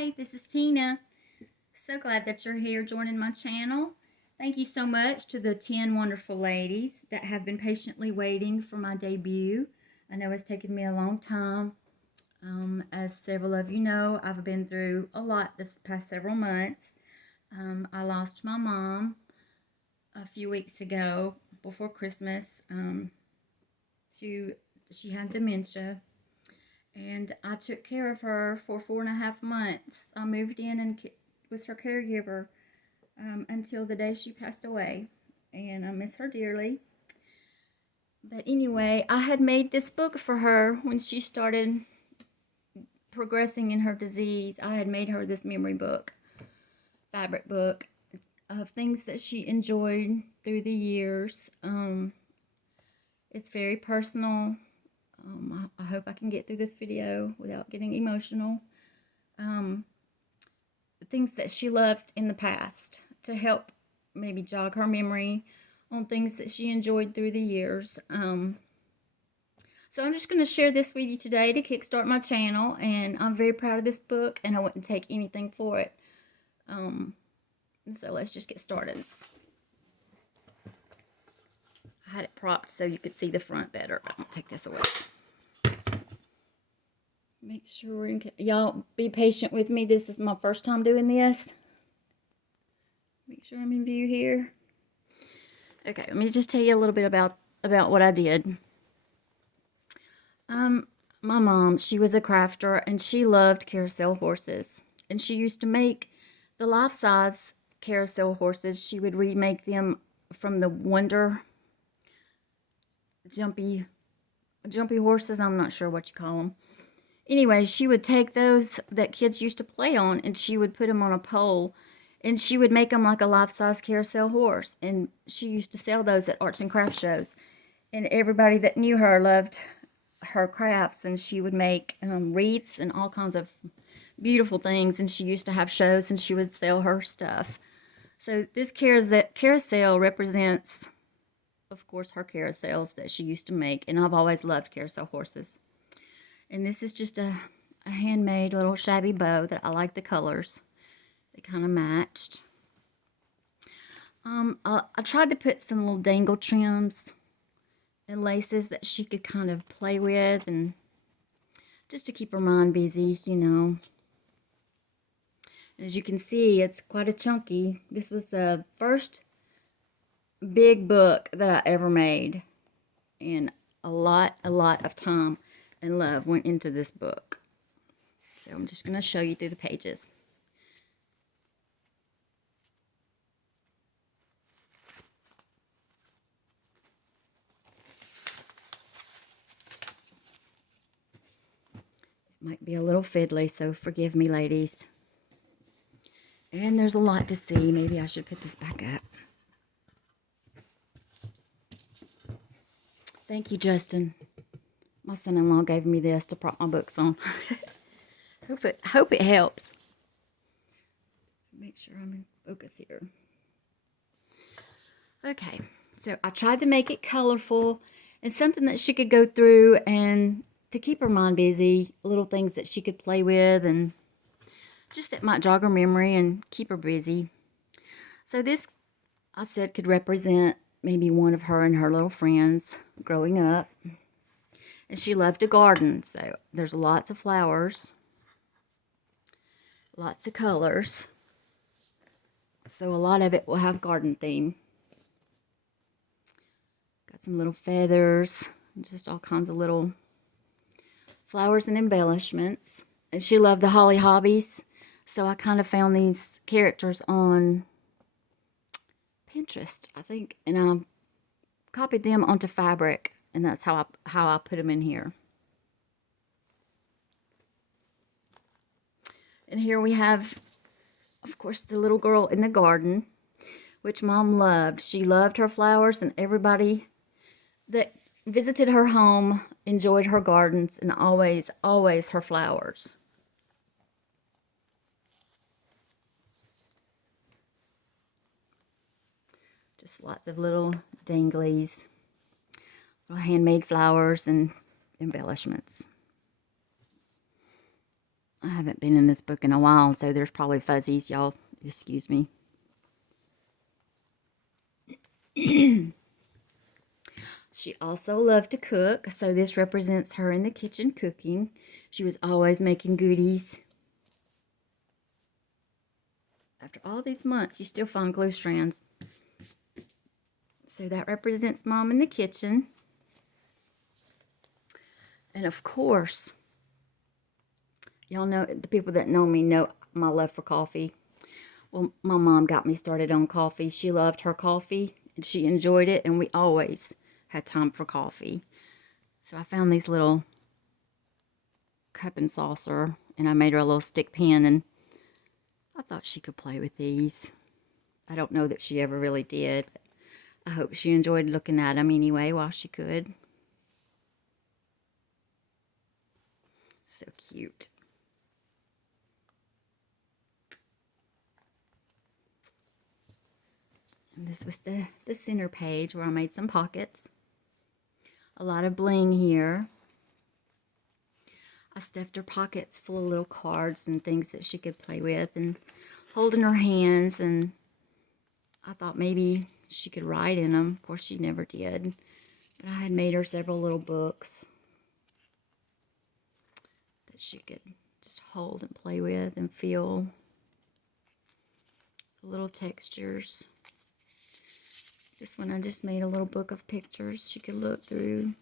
Hi, this is Tina. So glad that you're here joining my channel. Thank you so much to the 10 wonderful ladies that have been patiently waiting for my debut. I know it's taken me a long time. As several of you know, I've been through a lot this past several months. I lost my mom a few weeks ago before Christmas. She had dementia, and I took care of her for 4.5 months. I moved in and was her caregiver until the day she passed away, and I miss her dearly. But anyway, I had made this book for her when she started progressing in her disease. I had made her this memory book, fabric book, of things that she enjoyed through the years. It's very personal. I hope I can get through this video without getting emotional. Things that she loved in the past to help maybe jog her memory on things that she enjoyed through the years. So I'm just going to share this with you today to kickstart my channel, and I'm very proud of this book, and I wouldn't take anything for it. So let's just get started. I had it propped so you could see the front better. I'm going to take this away. Make sure y'all be patient with me. This is my first time doing this. Make sure I'm in view here. Okay, let me just tell you a little bit about what I did. My mom, she was a crafter, and she loved carousel horses. And she used to make the life-size carousel horses. She would remake them from the Wonder jumpy horses. I'm not sure what you call them. Anyway, she would take those that kids used to play on, and she would put them on a pole, and she would make them like a life-size carousel horse. And she used to sell those at arts and crafts shows. And everybody that knew her loved her crafts, and she would make wreaths and all kinds of beautiful things. And she used to have shows, and she would sell her stuff. So this carousel represents, of course, her carousels that she used to make. And I've always loved carousel horses. And this is just a handmade little shabby bow that I like the colors. They kind of matched. I tried to put some little dangle trims and laces that she could kind of play with, and just to keep her mind busy, you know. As you can see, it's quite a chunky. This was the first big book that I ever made, and a lot of time and love went into this book. So I'm just going to show you through the pages. It might be a little fiddly, so forgive me, ladies. And there's a lot to see. Maybe I should put this back up. Thank you, Justin. My son-in-law gave me this to prop my books on. Hope it helps. Make sure I'm in focus here. Okay, so I tried to make it colorful and something that she could go through and to keep her mind busy, little things that she could play with, and just that might jog her memory and keep her busy. So this, I said, could represent maybe one of her and her little friends growing up. And she loved to garden, so there's lots of flowers, lots of colors. So a lot of it will have garden theme. Got some little feathers, just all kinds of little flowers and embellishments. And she loved the Holly Hobbies, so I kind of found these characters on Pinterest, I think, and I copied them onto fabric. And that's how I put them in here. And here we have, of course, the little girl in the garden, which Mom loved. She loved her flowers, and everybody that visited her home enjoyed her gardens, and always her flowers. Just lots of little danglies. Handmade flowers and embellishments. I haven't been in this book in a while, so there's probably fuzzies. Y'all, excuse me. She also loved to cook, so this represents her in the kitchen cooking. She was always making goodies. After all these months, you still find glue strands. So that represents Mom in the kitchen. And of course, y'all know, the people that know me know my love for coffee. Well, my mom got me started on coffee. She loved her coffee, and she enjoyed it, and we always had time for coffee. So I found these little cup and saucer, and I made her a little stick pin, and I thought she could play with these. I don't know that she ever really did, but I hope she enjoyed looking at them anyway while she could. So cute. And this was the center page where I made some pockets. A lot of bling here. I stuffed her pockets full of little cards and things that she could play with and hold in her hands, and I thought maybe she could write in them. Of course, she never did. But I had made her several little books that she could just hold and play with and feel. The little textures. This one I just made a little book of pictures she could look through.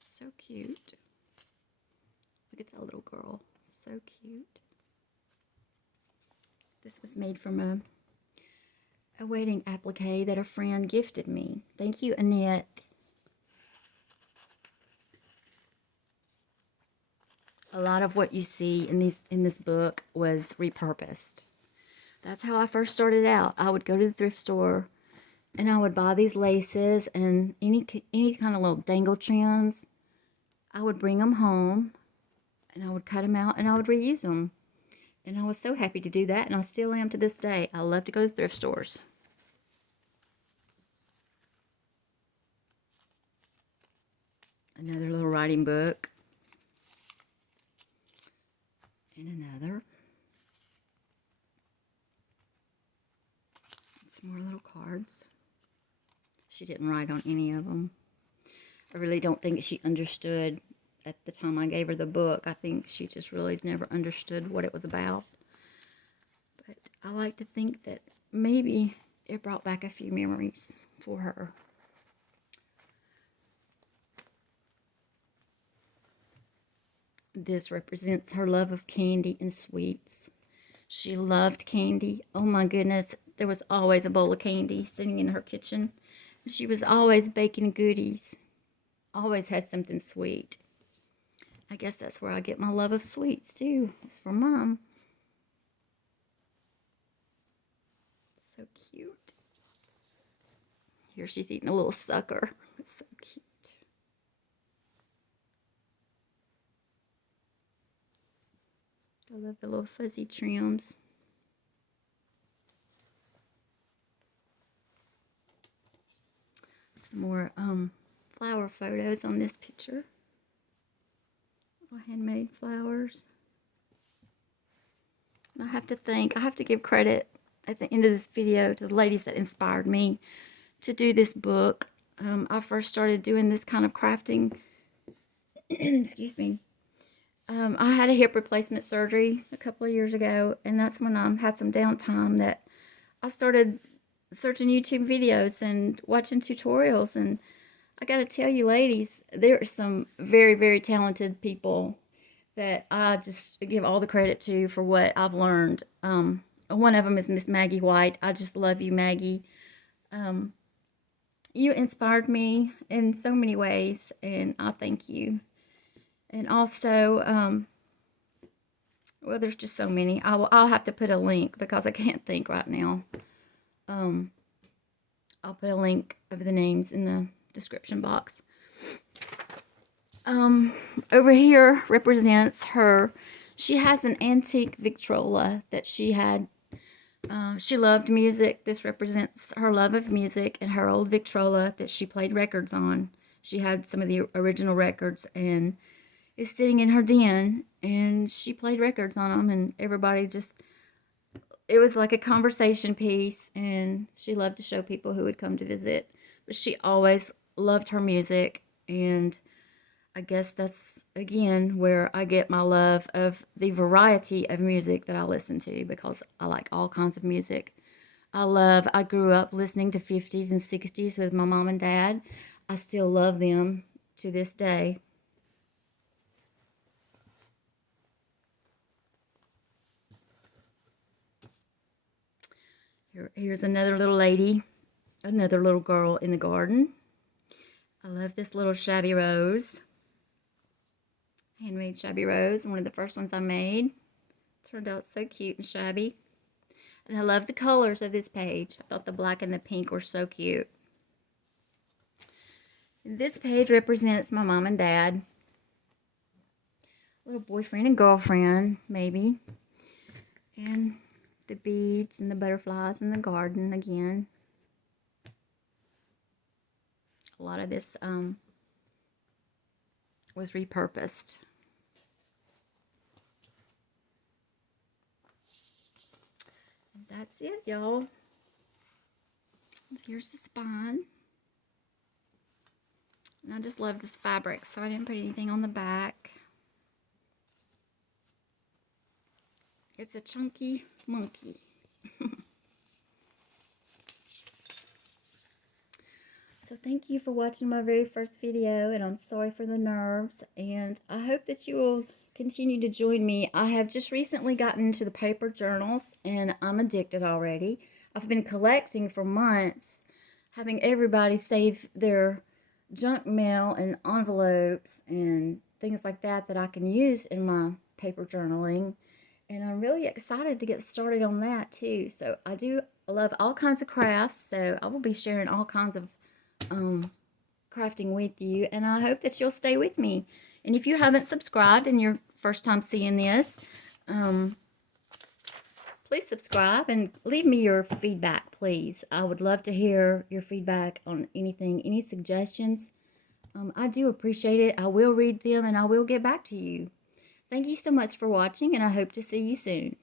So cute. Look at that little girl. So cute. This was made from a wedding applique that a friend gifted me. Thank you, Annette. A lot of what you see in this book was repurposed. That's how I first started out. I would go to the thrift store and I would buy these laces and any kind of little dangle trims. I would bring them home and I would cut them out and I would reuse them. And I was so happy to do that, and I still am to this day. I love to go to thrift stores. Another little writing book. And another. Some more little cards. She didn't write on any of them. I really don't think she understood at the time I gave her the book. I think she just really never understood what it was about. But I like to think that maybe it brought back a few memories for her. This represents her love of candy and sweets. She loved candy. Oh my goodness, there was always a bowl of candy sitting in her kitchen. She was always baking goodies. Always had something sweet. I guess that's where I get my love of sweets too. It's from Mom. So cute. Here she's eating a little sucker. It's so cute. I love the little fuzzy trims. Some more flower photos on this picture. Little handmade flowers. I have to give credit at the end of this video to the ladies that inspired me to do this book. I first started doing this kind of crafting. Excuse me. I had a hip replacement surgery a couple of years ago, and that's when I had some downtime that I started searching YouTube videos and watching tutorials. And I got to tell you, ladies, there are some very, very talented people that I just give all the credit to for what I've learned. One of them is Miss Maggie White. I just love you, Maggie. You inspired me in so many ways, and I thank you. And also, well, there's just so many. I'll have to put a link because I can't think right now. I'll put a link of the names in the description box. Over here represents her. She has an antique Victrola that she had. She loved music. This represents her love of music and her old Victrola that she played records on. She had some of the original records, and is sitting in her den, and she played records on them, and everybody just, it was like a conversation piece, and she loved to show people who would come to visit. But she always loved her music, and I guess that's again where I get my love of the variety of music that I listen to, because I like all kinds of music. I grew up listening to 50s and 60s with my mom and dad. I still love them to this day. Here's another little lady, another little girl in the garden. I love this little shabby rose. Handmade shabby rose, one of the first ones I made. Turned out so cute and shabby. And I love the colors of this page. I thought the black and the pink were so cute. And this page represents my mom and dad. Little boyfriend and girlfriend, maybe. And the beads and the butterflies in the garden again. A lot of this was repurposed. And that's it, y'all. Here's the spine. And I just love this fabric, so I didn't put anything on the back. It's a chunky monkey. So thank you for watching my very first video, and I'm sorry for the nerves, and I hope that you will continue to join me. I have just recently gotten into the paper journals, and I'm addicted already. I've been collecting for months, having everybody save their junk mail and envelopes and things like that that I can use in my paper journaling. And I'm really excited to get started on that too. So I love all kinds of crafts, so I will be sharing all kinds of crafting with you, and I hope that you'll stay with me. And if you haven't subscribed and your first time seeing this, please subscribe and leave me your feedback, please. I would love to hear your feedback on anything, any suggestions. I do appreciate it. I will read them and I will get back to you. Thank you so much for watching, and I hope to see you soon.